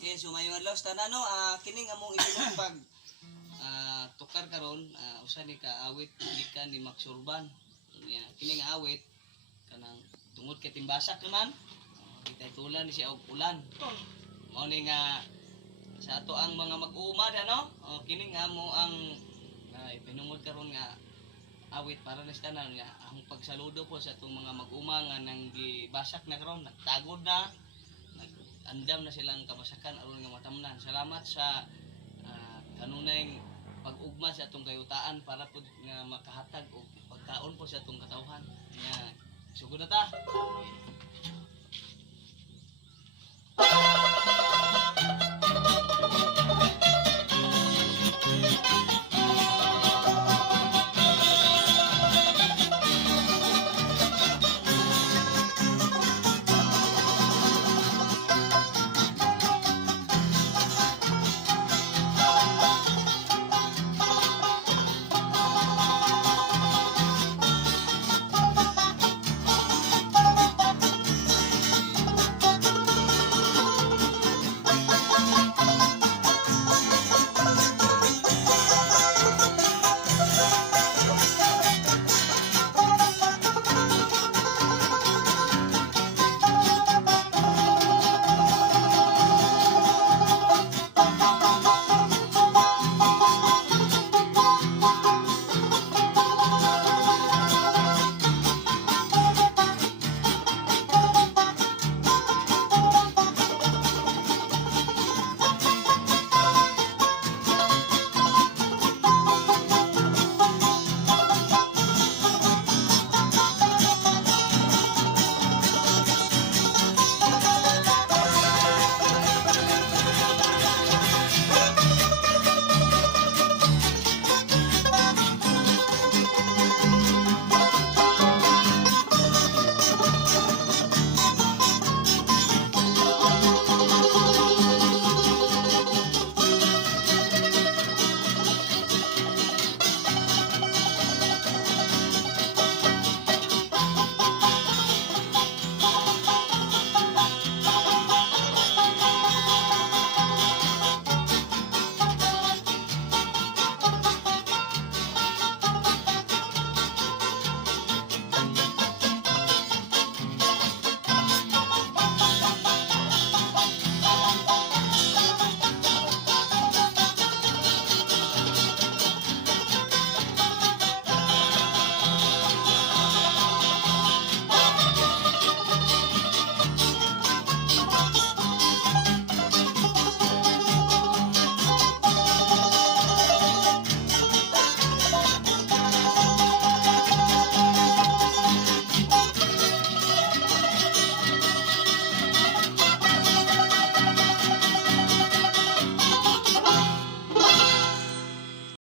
Okay, so mayong adlaw sa tanan no, kining among isulong pag tukar karon usa ni ka awit gikan ni Max Urban. Nya kining awit kanang tungod kay timbasak naman. Kita tulan ni siya og ulan. Mao ni nga sa ato ang mga mag-uumad ano. Kining amo ang ipinungod karon nga awit para na sa tanan nga ang pagsaludo po sa atong mga mag-uma nga nang gibasak na karon, nagtagod na. Andam na silang kabasakan aron nga matamnan. Salamat sa kanunay pag-ugma sa atong kayutaan para pud nga makahatag og pagkaon po sa atong katawhan. Nga sugod na ta.